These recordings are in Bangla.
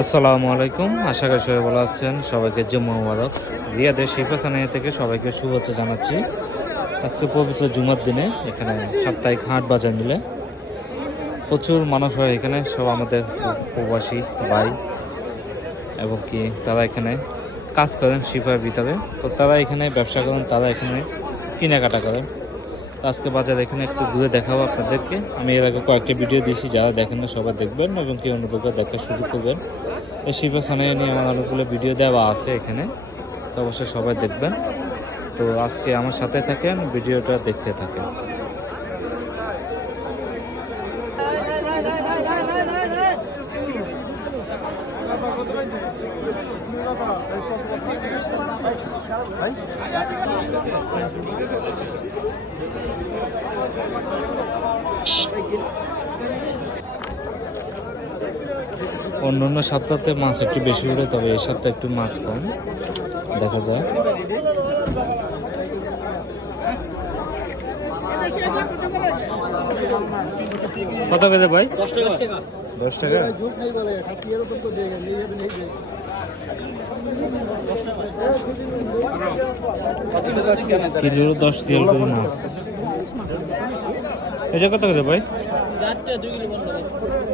আসসালামু আলাইকুম, আশা করি সবাই ভালো আছেন। সবাইকে জুম্মা মুবারক। রিয়াদের শিল্পাসানিয়া থেকে সবাইকে শুভেচ্ছা জানাচ্ছি। আজকে পবিত্র জুমার দিনে এখানে সাপ্তাহিক হাট বাজার মিলে প্রচুর মানুষ হয় এখানে। সব আমাদের প্রবাসী ভাই এবং কি তারা এখানে কাজ করেন শিল্পের ভিতরে, তো তারা এখানে ব্যবসা করেন, তারা এখানে কেনাকাটা করেন। তো আজকে বাজার এখানে একটু ঘুরে দেখাবো আপনাদেরকে। আমি এর আগে কয়েকটি ভিডিও দিয়েছি, যারা দেখেন না সবাই দেখবেন এবং কি অন্যদেরকে দেখার সুযোগ করবেন। এই শিল্পাসানিয়া নিয়ে আমার অনেকগুলো ভিডিও দেওয়া আছে এখানে, তো অবশ্যই সবাই দেখবেন। তো আজকে আমার সাথে থাকেন, ভিডিওটা দেখতে থাকেন। অন্যান্য সপ্তাহে মাছ একটু বেশি উঠে, তবে এই সপ্তাহে একটু মাছ কম দেখা যায়। কত কেজি ভাই? 10 টাকা। 10 টাকা কিলো 10 রিয়াল করে মাছ। এটা কত কেজি ভাই?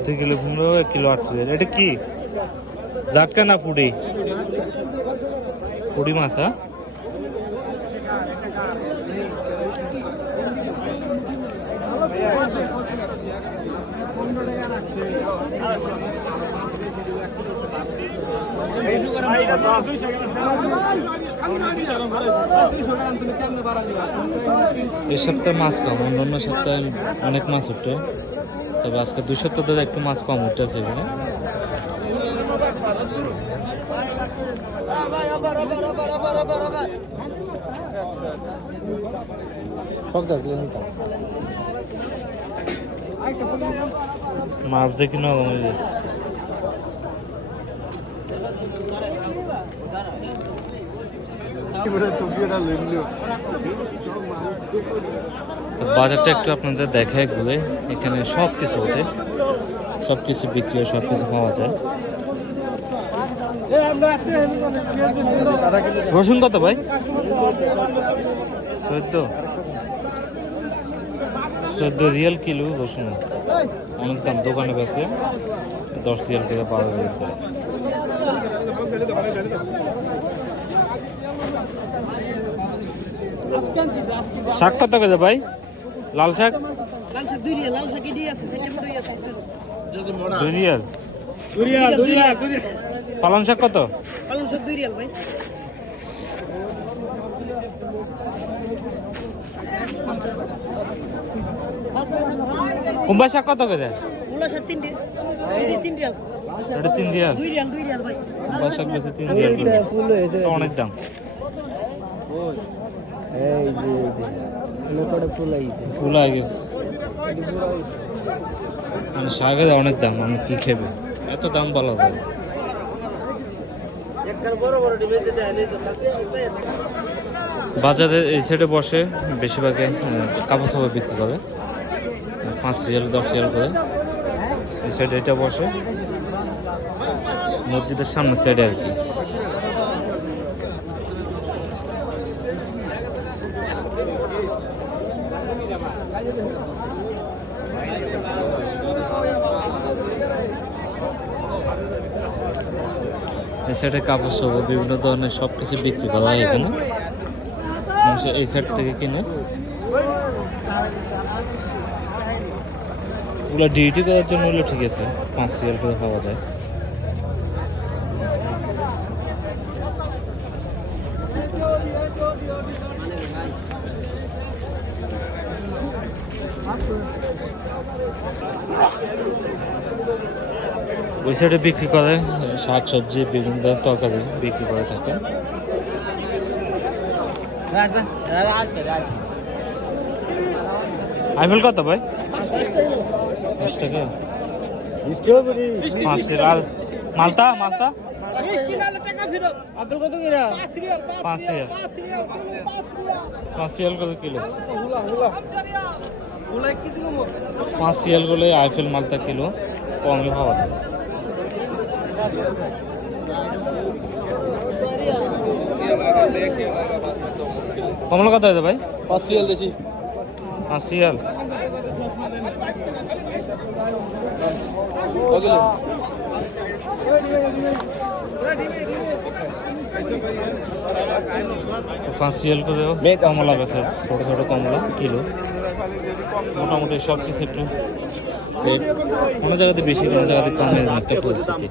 2 কিলো 15, 1 কিলো 8 রিয়াল। এটা কি জাটকা না পুডি? পুডি মাছ। হ্যাঁ, এই সপ্তাহে মাছ কম, অন্যান্য সপ্তাহে অনেক মাছ উঠে, তবে আজকে 2 সপ্তাহ ধরে একটু মাছ কম উঠতেছে এখানে। মাছ দেখি না বাজারটা একটু আপনাদের দেখায় ঘুরে। এখানে সব কিছু ওঠে, সব কিছু বিক্রি হয়, সব কিছু পাওয়া যায়। রসুন কত ভাই? 14 রিয়াল কিলো রসুন। অনেক দাম, দোকানে বেছে 10 রিয়াল করে 12 রিয়াল করে। শাক কত কেজি ভাই? লাল শাক 2 রিয়াল। পালং শাক কত? পালং শাক 2 রিয়াল ভাই। কুমড়া শাক কত করে? কুমড়া শাক 3 রিয়াল। এটা 3 রিয়াল। 2 রিয়াল ভাই। কুমড়া শাক বেশি 3 রিয়াল করে। তো অনেক দাম। এই যে লোকটা ফুল গেছে। মানে শাকের অনেক দাম, আমি কি খেবে এত দাম বলা যায়। বাজারে এই সাইডে বসে বেশিরভাগে কাপড় চাপড় বিক্রি করে, 5 রিয়াল 10 রিয়াল করে। এই সাইডে এটা বসে মসজিদের সামনে সাইডে আর কি। এই সাইডে কাপড় চাপড় বিভিন্ন ধরনের সব কিছু বিক্রি করা হয় এখানে। মানুষ এই সাইড থেকে কিনে। ওগুলো ডিউটি করার জন্য ওগুলো ঠিক আছে, 5 রিয়াল করে পাওয়া যায়। ওই সাইডে বিক্রি করে শাক সবজি, বিভিন্ন ধরনের তরকারি বিক্রি করে থাকে। আইফেল কত ভাই? 10 টাকা। আর মালতা মালতা 5 রিয়াল কত কিলো? পাঁচ সিএল গুলো আইফেল মালটা কিলো কমই পাওয়া যায়। কমলা কত হয়েছে ভাই? 5 সিএল দেশি। 5 সিএল ওগুলো 5 সিএল করেও কমলা বেছে, ছোট ছোট কমলা কিলো। মোটামুটি সব কিছু একটু রেট, কোনো জায়গাতে বেশি কোনো জায়গাতে কম, এরকম একটা পরিস্থিতি।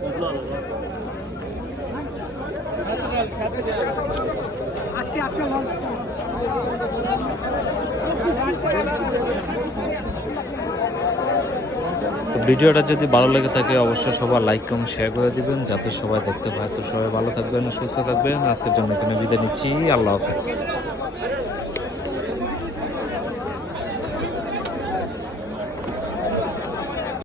তো ভিডিওটা যদি ভালো লেগে থাকে অবশ্যই সবার লাইক কমেন্ট শেয়ার করে দিবেন যাতে সবাই দেখতে পায়। তো সবাই ভালো থাকবেন, সুস্থ থাকবেন। আজকের জন্য এখানে বিদায় নিচ্ছি। আল্লাহ হাফেজ।